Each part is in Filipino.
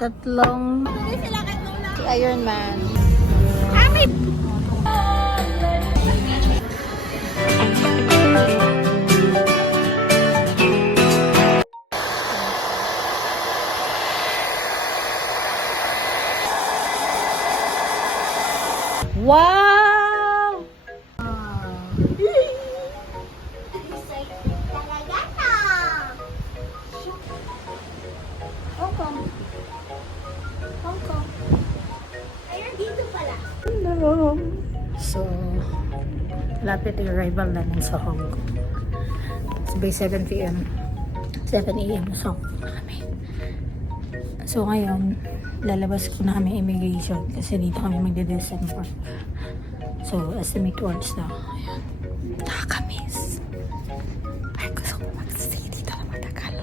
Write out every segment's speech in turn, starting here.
Tatlong si Iron Man. Wow! Hong Kong. Hong Kong. Ayun, dito pala. Hello. So, lapit yung arrival namin sa Hong Kong. So, by 7 p.m. 7 a.m. So, kami. So, ngayon, lalabas ko na kami immigration kasi dito kami magde-December. So, estimate towards na. Ayan. Nakakamiss. Ay, gusto ko mag-stay dito na matagal.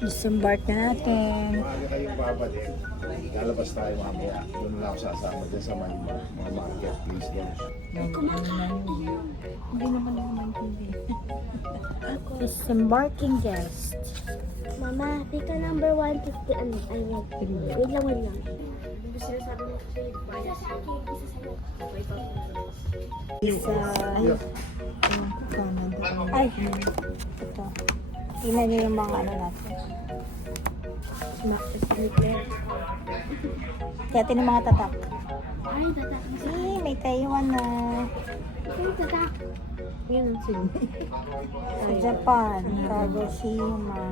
Disembark na natin. Maaga kayong babalik, lalabas tayo mamaya. Doon lang ako sasama dyan sa mga market place doon. Hindi naman naman hindi. Disembarking guest. Mama, pick a number 150. Ano? Ay, wait lang, wait lang. Isa. Ay, ito. Tingnan niyo yung mga ano natin. Kaya tingnan mga tatak. Ay, tatak. May Taiwan na. Ay, tatak. Yun ang sino. Sa Japan, Kagoshima.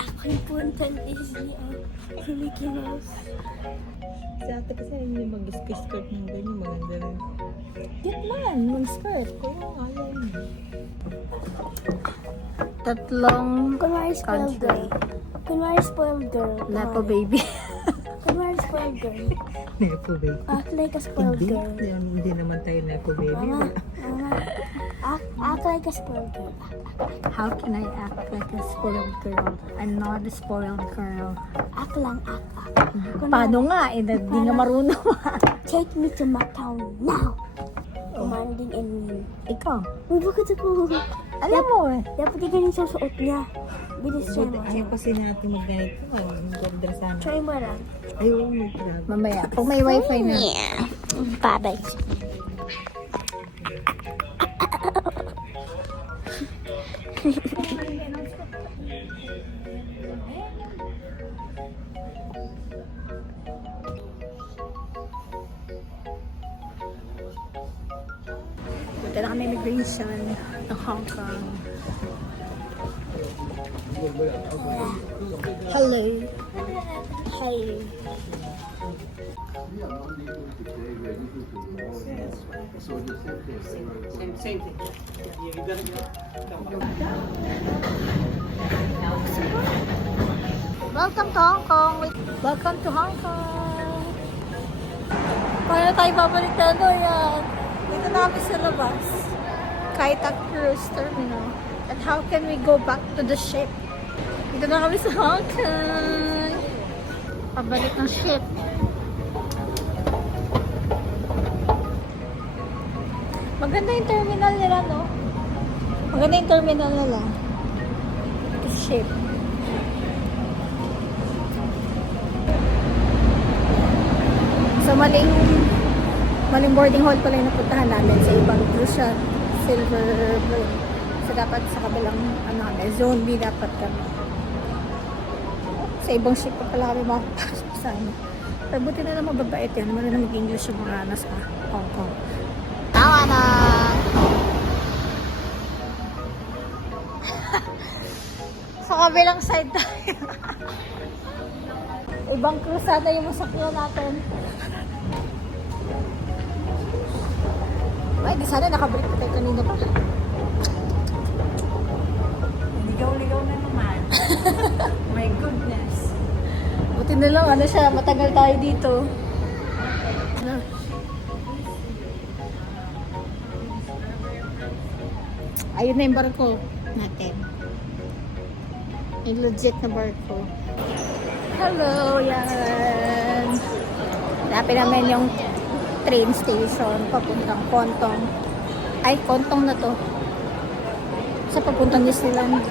Ako yung puntan Disney. Si Mickey Mouse. Sa ate kasi hindi mag-skirt ng ganyan, maganda rin. Get man, mag-skirt. Kaya ayaw niya. Tatlong Kunwari spoiled girl. Kunwari spoiled girl. Nepo baby. Kunwari spoiled girl. Nepo baby. Act like a spoiled Hindi, girl. hindi naman tayo nepo baby. Mama, mama. Act like a spoiled girl. How can I act like a spoiled girl? I'm not a spoiled girl. Act lang, act. Paano nga? Eh, di nga marunong. Take me to Macau now. Commanding and Ikaw. Uy, bakit ako? Alam mo eh. Dapat di ganun sa suot niya. Bilis try mo. Ayaw kasi natin mag-ganito. Mag-ganda sana. Try mo lang. Ayaw mo mag-grab. Mamaya, pag may wifi na. Babay. Punta na kami immigration ng Hong Kong. Hello. Hi. Welcome to Hong Kong. Welcome to Hong Kong. Paano tayo babalik na ano yan? Dito na kami sa labas. Kaita Cruise Terminal. And how can we go back to the ship? Dito na kami sa Hong Kong. Pabalik ng ship. Maganda yung terminal nila, no? Maganda yung terminal nila. The ship. So, maling boarding hall pala yung napuntahan namin sa ibang cruise siya. Silver Blue. So, dapat sa kabilang, zone B dapat kami. Sa ibang ship pa pala kami makapasok sa ano. Pero buti na lang mababait yan. Marunong mag-English yung mga nasa Hong Kong. Tawa na! Sa kabilang side tayo. Ibang cruise sana yung masakyan natin. Ay, di sana nakabalik pa tayo kanina pa. Ligaw-ligaw na naman. My goodness. Buti na lang, ano siya, matagal tayo dito. Ano? Ayun na yung barko natin. Yung legit na barko. Hello, yan! Hanapin namin yung train station papuntang Kontong. Ay, Kontong na to. Sa papuntang Disneyland.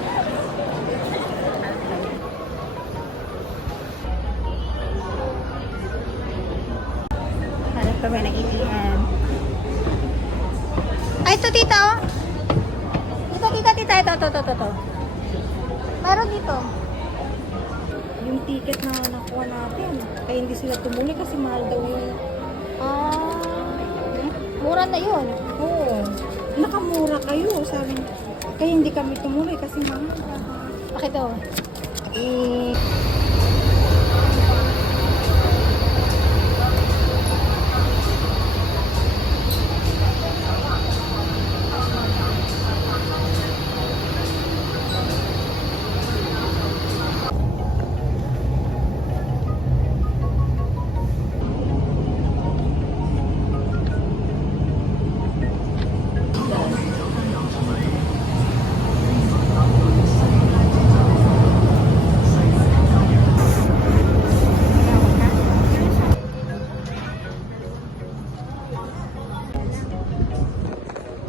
Hanap kami ng ATM. Ay, ito tita oh. Tita. Ito. Meron dito. Yung ticket na nakuha natin, kaya hindi sila tumuloy kasi mahal daw yung... Mura na yun. Oo. Nakamura kayo, sabi niya. Kaya hindi kami tumuloy kasi mahal. Bakit oh?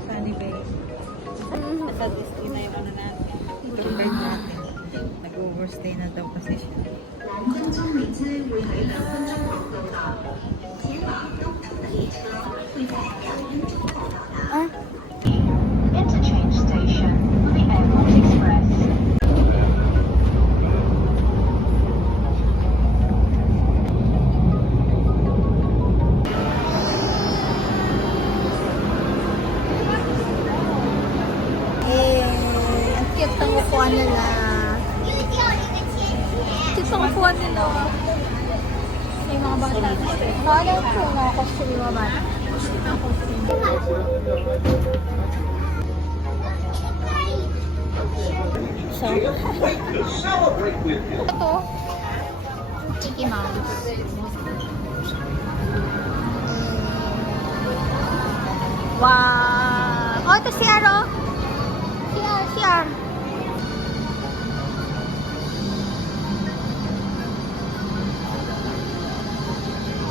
Sunny Bay. Nasa Disney na yung ano natin. Tour guide natin. Nag-overstay na daw kasi siya. Interchange station for the Airport Express. Ang cute ng upuan nila. Cute ang upuan nila. May mga bata. Ano yung mga costume yung mga bata? So, ito. Mickey Mouse. Wow! Oh, ito si Aro. CR.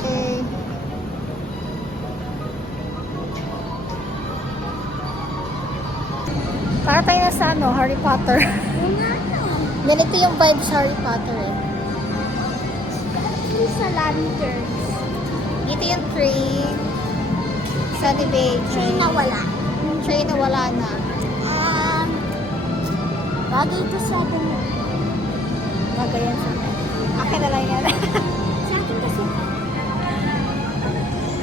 Okay. Para tayo na sa ano, Harry Potter. Ganito yung vibe sa Harry Potter eh. Sa lanterns. Dito yung train. Sunny Bay train. Train na wala na. Bagay ito sa atin. Bagay yan sa akin. Akin na lang yan. Sa atin kasi.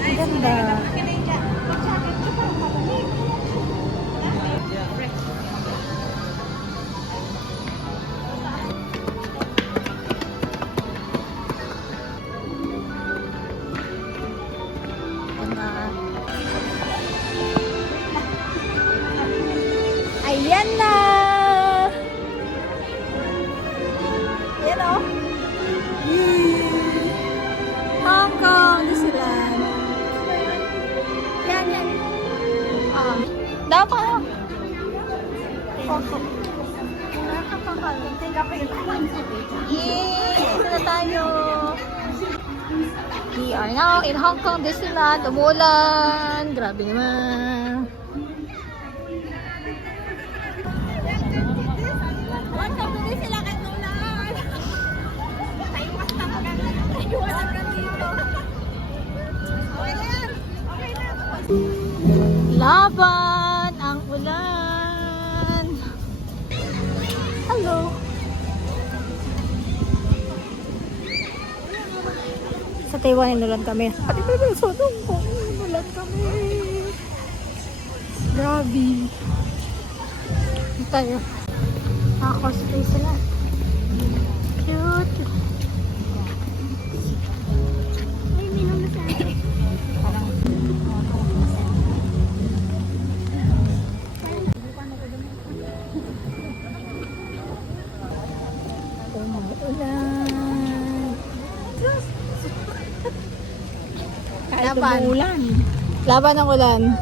Ang ganda. Ayan na! Ayan o. Hong Kong, Disneyland. Yan. Daw pa. Yay! Ito na tayo. We are now in Hong Kong, Disneyland. Umulan. Grabe naman. Laban ang ulan. Hello. Sa Taiwan, inulan kami. Pati pa rin sa Hong Kong, inulan kami. Grabe. Ito tayo. Cosplay sila. Cute. Ay, minum na sa atin. Umuulan. Laban. Ulan. Laban ng ulan.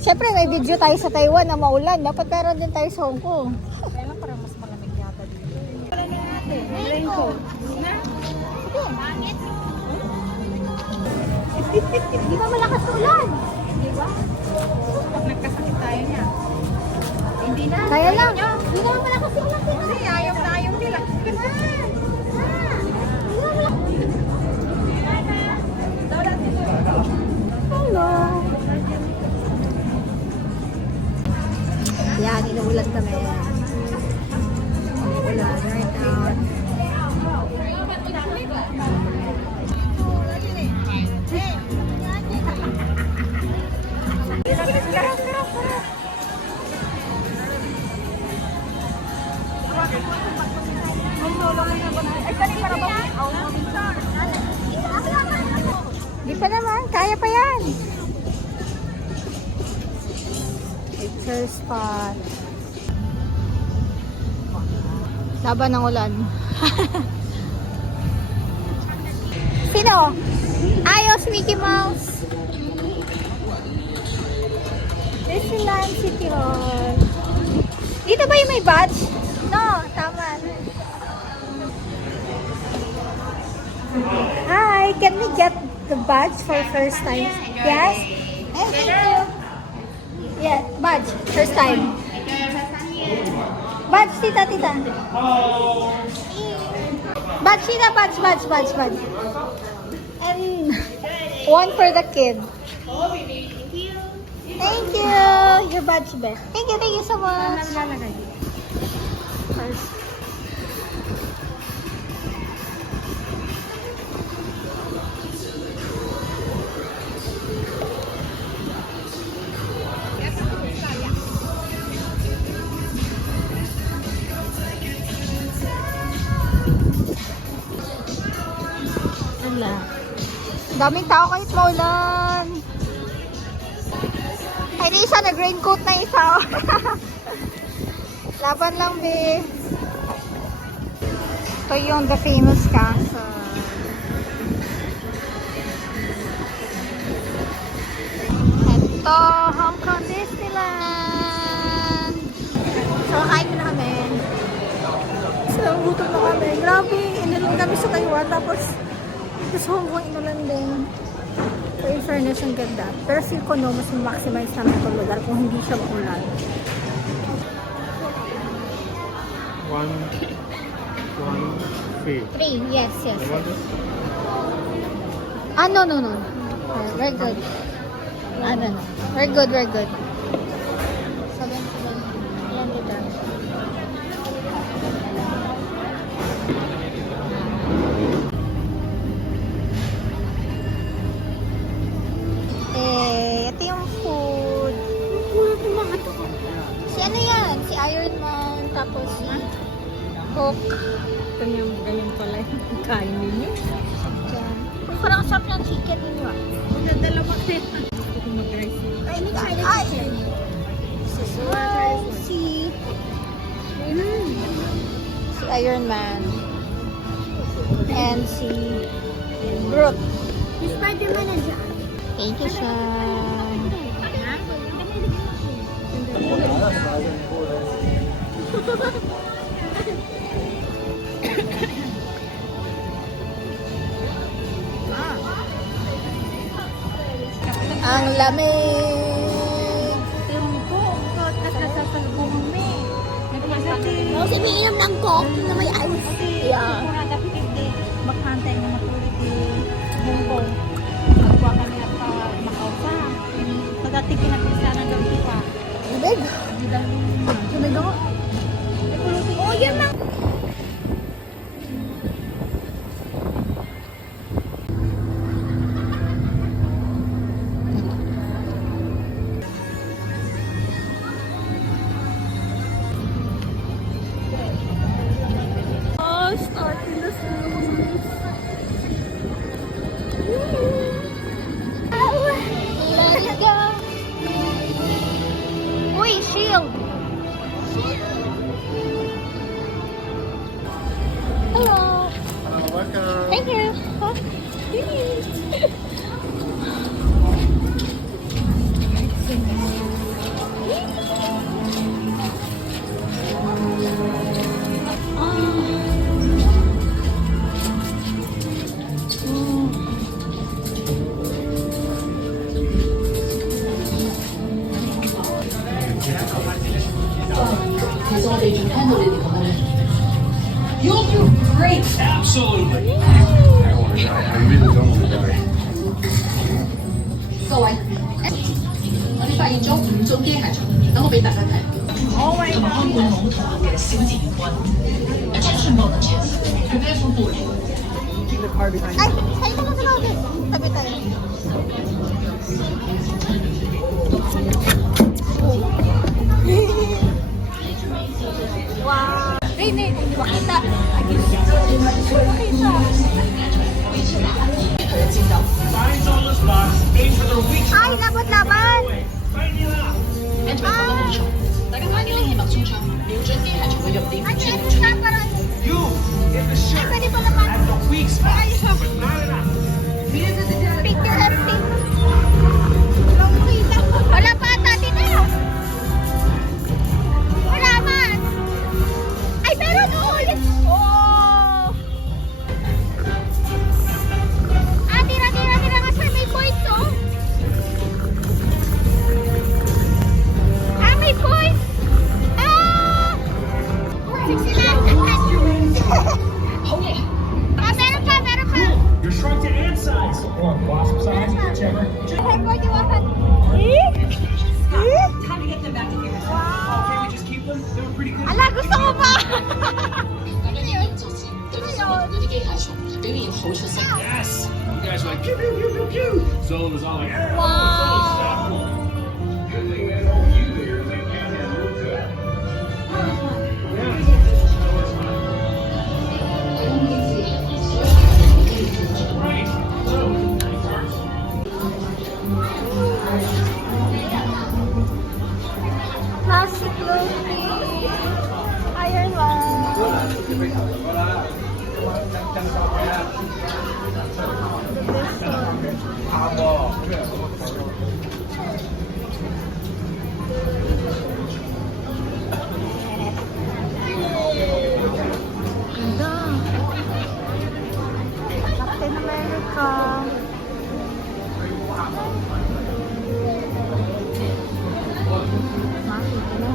Siyempre, may video tayo sa Taiwan na maulan. Dapat meron din tayo sa Hong Kong. Kaya lang parang mas malamig yata dito. Wala na natin. Raincoat. Na? Di ba malakas ulan? Di ba? Pag nagkasakit tayo niya. Hindi na. Kaya lang. Di ba malakas ulan? Kasi ayaw na ayaw nila. Hello. Yan, inuulan kami. Ulan right now. Di pa naman, kaya pa yan. Picture spot. Laban ng ulan. Sino? Ayos, Mickey Mouse. Disneyland City Hall. Dito ba yung may badge? No, tama. Hi, can we get the badge for first time? Yes? Thank you. Yeah, badge, first time. Badge, tita. Badge, tita, badge. And one for the kid. Thank you. Your badge back. Thank you so much. First. Wala. Daming tao kahit maulan. Ay, di isa nag-raincoat na isa. Laban lang, be. Ito yung the famous castle. Ito, Hong Kong Disneyland. So, kain na kami. So, gutom na kami. Grabe, inulan kami sa Taiwan. Tapos Hong Kong inulan din. So, in fairness, ang ganda. Pero feel ko no, mas maximize namin itong lugar kung hindi siya maulan. One, three. 3, yes. You want this? No. We're good. No. We're good. 7. Ito yung food. Si ano yan? Si Iron Man. Tapos si Coke. Ito yung ganyan pala yung kain ninyo. Diyan. Uy, parang sarap ng chicken ninyo ah. Dalawa kayo. Ito mag-rice. Ay! Si Iron Man. And si Groot. Si Spider-Man na dyan. Thank you, Sean. Ang lamig. Oh, si Minam ng Coke na may ice. Yeah. Maghantay na matulog yung bumbong. Magwa kami at makausa. Pagdating kinapisa ng gabi pa. Lamig. Lamig ako. Oh, yan na. Oh, starting the series. Let it go. Uy, shield. Hello. Welcome. Thank you. Absolutely. I really don't want to die. 各位，我哋發現咗5種機械蟲，等我俾大家睇。香港舞台嘅小自然軍 ，Attention volunteers, prepare for boarding。 Ay, ay, tabi. Tabi tayo. Wow. Hindi makita. Ay, laban-laban. 跟住嗰個蟲，大家快啲拎起脈衝槍，瞄準機械蟲嘅弱點，全部出擊。 Ay, pwede pa naman. Picture everything. Wala pa ata dito. Wala man. Ay, meron ulit. Oh. Ah, tira nga sir. May points, oh. Ah, may points. Ah. 69. Ah, meron pa. You're shrunk to ant size. Or wasp size, whichever. Record yung wapan. Time to get them back together. Okay, we just keep them. They were pretty good. Ala, gusto ko pa. 大家要做前對手嗰啲機械蟲表現好出色。 Yes. You guys were like pew pew pew pew pew. Zola was all like, Wow. Good thing they know you there. They can't handle that. right. So, Plastic clothing. Iron Man. Ganda. Captain America. Makita na.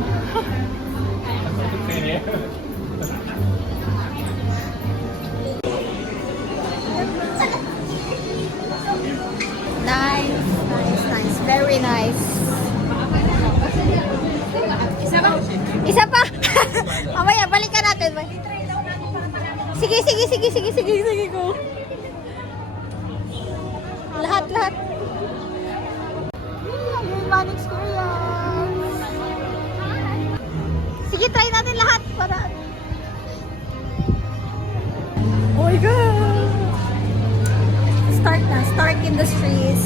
Nice. Very nice. Isa pa? Mamaya, balikan natin. Sige, go. Lahat. Human experience. Sige, try natin lahat. Para... Oh my God. Stark Industries.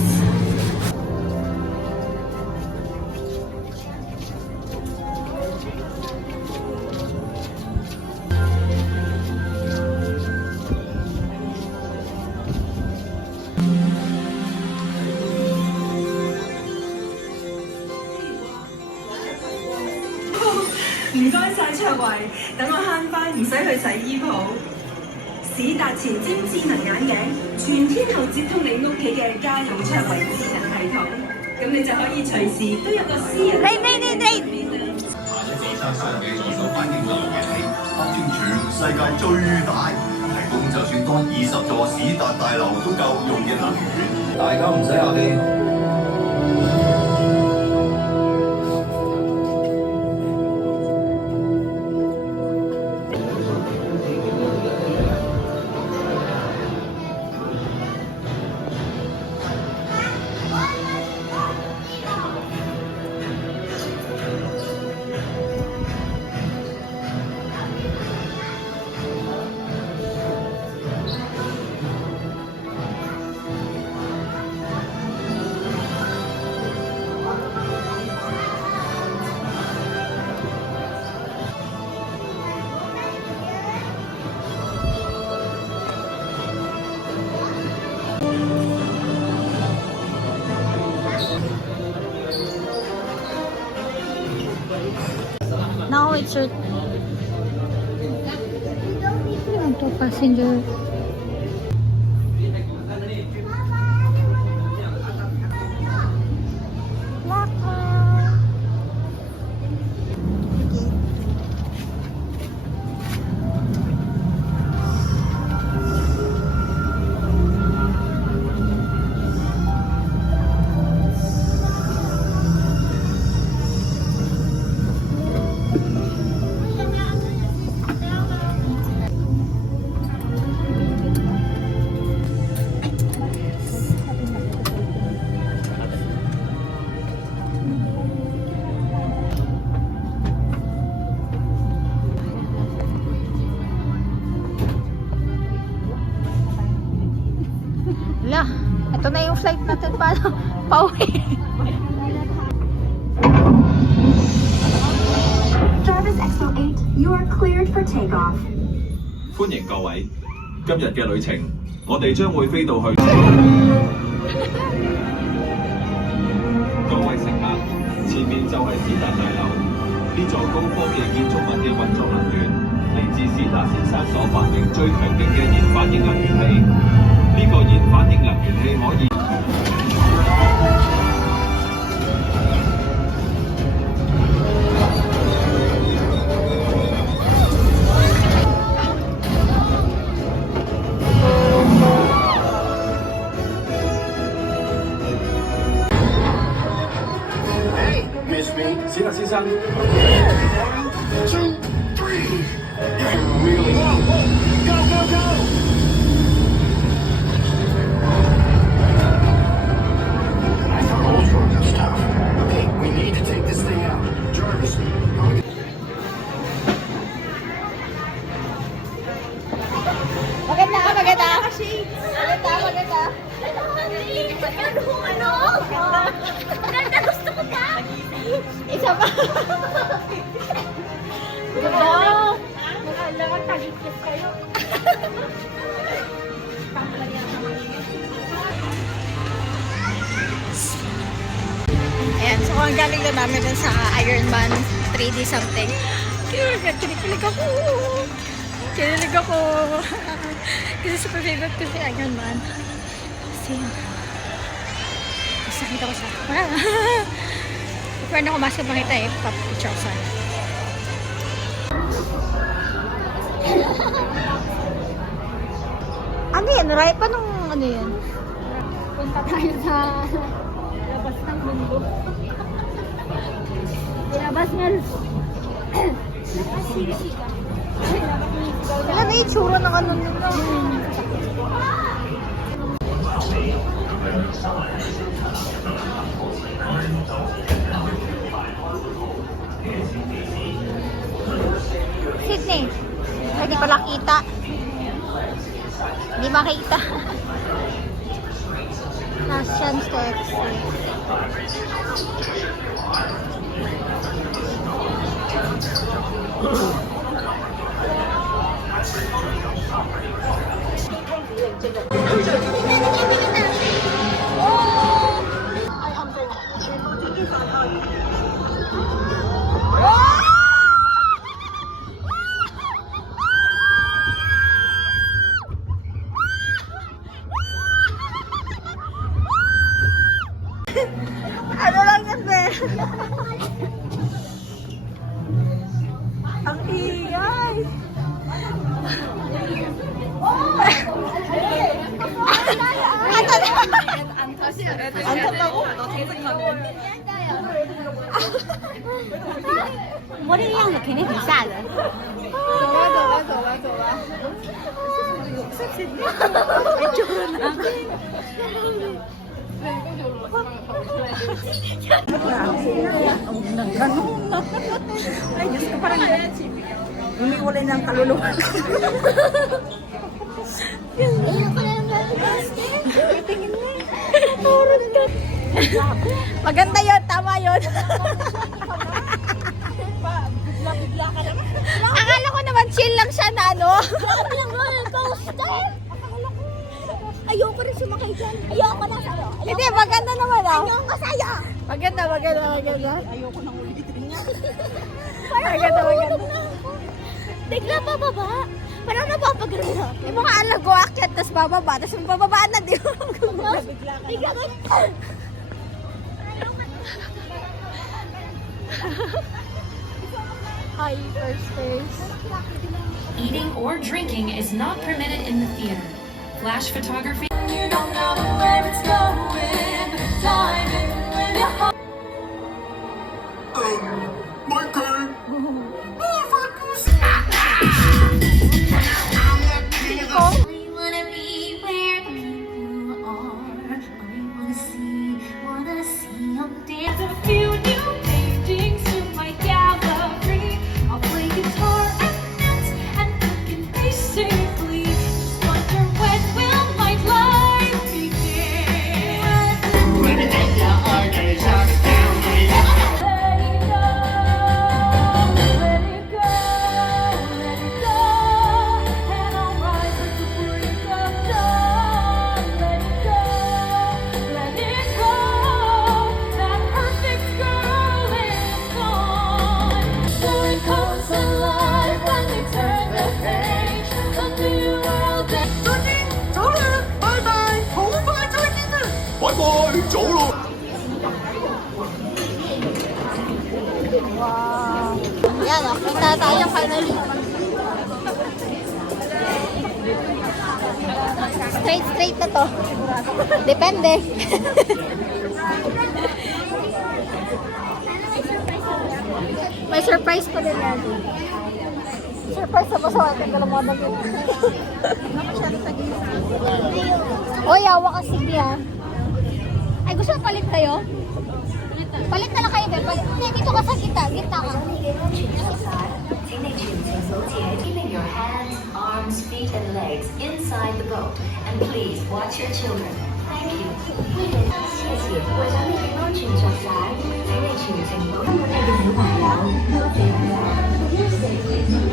唔該晒卓慧，等我慳翻，唔使去洗衣鋪。史達前瞻智能眼鏡，全天候接通你屋企嘅家用卓慧智能系統，咁你就可以隨時都有個私人。你。生產嘅二手反應能源器，號稱全世界最大，提供就算多20座史達大樓都夠用嘅能源。大家唔使客氣。Now it's your passenger. Ito na yung flight natin pauwi. Jarvis XO8, you are cleared for takeoff. 歡迎各位，今日嘅旅程，我哋將會飛到去。各位乘客，前面就係史達大樓，呢座高科技建築物嘅運作能源嚟自史達先生所發明最強勁嘅燃反應能源器。呢個燃反應能源器可以。Miss me? 史達先生。Maganda. Maganda, gusto ko ka. Isa pa. Diba? Kailangan tagikit kayo. Ayan, so ang galing na namin dun sa Ironman 3D something. Kinikilig ako. Kasi super favorite ko si Ironman. Kasi, nakita ko siya. Pero na kumasok makita eh, picture ko sana. Ano yan? Right? Paano ano yan? Punta tayo sa labas ng mundo. Labas nga. Nakasisika. Wala na itsura ng ano nila. Sydney. Hindi pala kita. Hindi makita. Last chance to exit. Ano lang yan, be? Ang ingay!我这个样子肯定很吓人。走吧。Ay, Diyos ko, parang umiwalay ng kaluluwa. Maganda yun, tama yun. Akala ko naman chill lang siya na ano. Ayoko rin sumakay dyan. Ayoko na sa'yo. Hindi, maganda naman ah. Ayoko sa'yo. Maganda. Ayoko nang ulitin niya. Maganda. Bigla bababa. Parang napapagano na. Yung mga alago akyat, tapos bababa, tapos bababaan na, di ba? Bigla ko. Hi, first face. Eating or drinking is not permitted in the theater. Flash photography. Basically, just wonder when will my love Wow. Yan, kita tayo finally. Straight na to. Depende. May surprise pa din yan. Surprise sa basaw at ang dalawa na yun. Oy, awa ka sige ah. Ay, gusto mo palit kayo? Palit na lang kayo, Bel. Palit. Hindi, dito ka sa gitna. Gitna ka. Keeping your hands, arms, feet, and legs inside the boat. And please watch your children. Thank you. 谢谢，我想你安全着晒，請你全程保護你嘅小朋友。多謝。